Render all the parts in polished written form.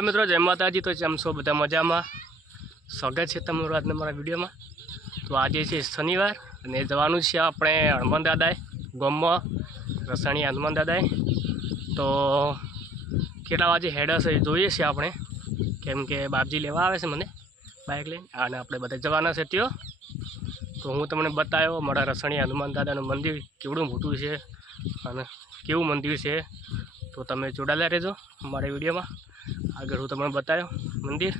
Hello मित्रों, जय माताजी। तो हम सब बधा मजा में स्वागत है तमारू आज मारा विडियो में। तो आज है शनिवार और जवानुं छे आपणे हनुमान दादाए गाम में रसाणी हनुमान दादाए। तो केटला वाजे हेड हशे जोईए छे आपणे, केम के बापजी लेवा आवे छे मने बाइक लईने अने आपणे बधा जवाना छे त्यां। तो हूँ तमने बतायो मारा रसाणी हनुमान दादानुं मंदिर केवडुं मोटुं छे अने केवुं मंदिर छे। तो तमे जोडाયેલા रहेजो अमारी विडियो में। आगे हूँ तमने बतायो मंदिर।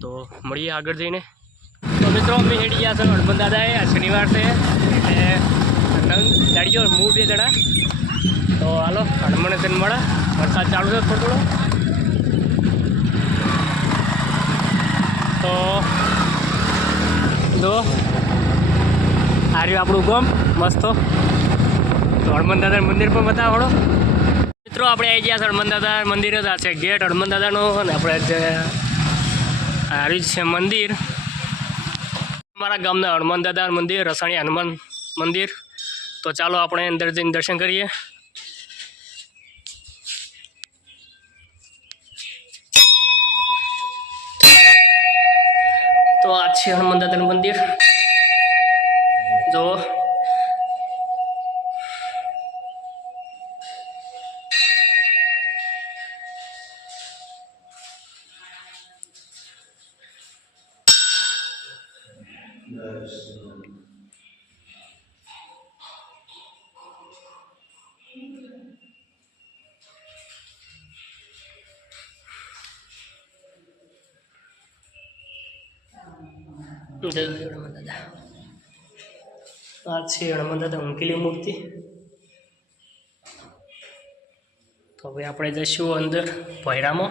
तो મળીએ આગળ જઈને। तो मित्रों अमे हेडी गया छे हनुमान दादाए। आज शनिवार से गाड़ियों मूव बे जणा। तो हालो हनुमान जन મળે। वरसाद चालू है थोड़ो थोड़ो। तो जो आ रह्युं आपणुं गाम मस्त। तो हनुमान दादा मंदिर पर बतावड़ो मित्रों। આપણે આવી ગયા હનુમાન દાદા મંદિર જ છે ગેટ હનુમાન દાદાનો અને આપણે જે આવ્યું છે મંદિર અમારા ગામના હનુમાન દાદા મંદિર રસાણી હનુમાન મંદિર। તો ચાલો આપણે અંદર જઈને દર્શન કરીએ। તો આ છે હનુમાન દાદાનું મંદિર। જો जय हनुमान दादा। आज है हनुमान दादा ऊँकेली मूर्ति। तो भाई आप जशु अंदर भैरा में।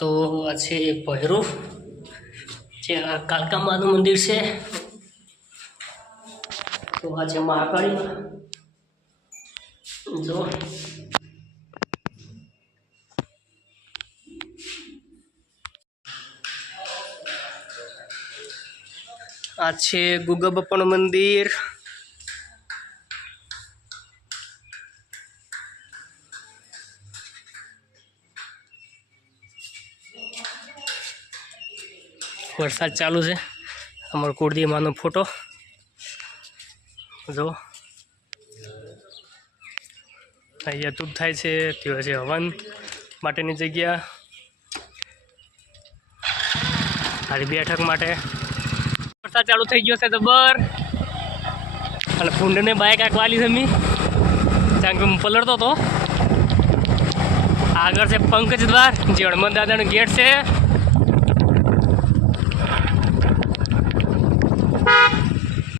तो आज भैरू जे कालका मानु मंदिर से। तो आज महाकाली जो आज गुगा बाप्पानुं मंदिर। वरसाद चालू है। अमर कुलदेवी मानो फोटो जो अहींया धूप थाय छे त्यो छे हवन माटेनी जग्या। खाली बैठक माटे। वरसाद चालू थई गयो छे जबर अने फूंडने बाइक आंकवाली छे मी कारण के पलटतो तो। आगळ छे पंकज द्वार जे हनुमान दादानो गेट छे।